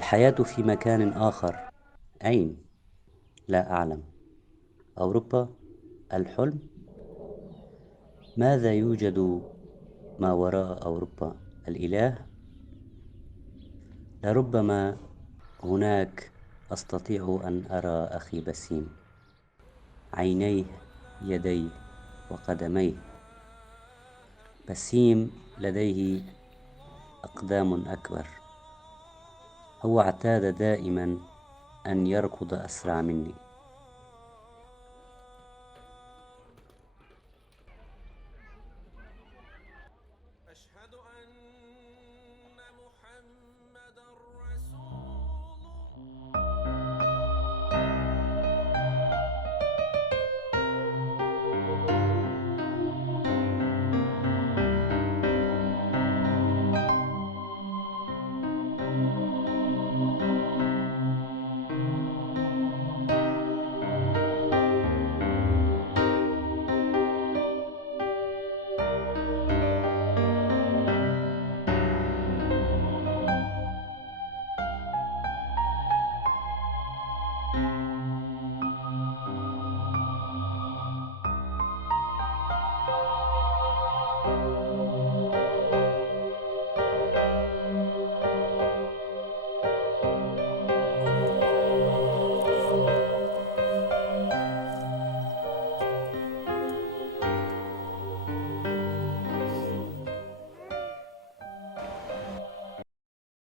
الحياة في مكان آخر. أين؟ لا أعلم. أوروبا؟ الحلم؟ ماذا يوجد ما وراء أوروبا؟ الإله؟ لربما هناك. أستطيع أن أرى أخي بسيم، عينيه، يديه، وقدميه. بسيم لديه أقدام أكبر. هو اعتاد دائما أن يركض أسرع مني.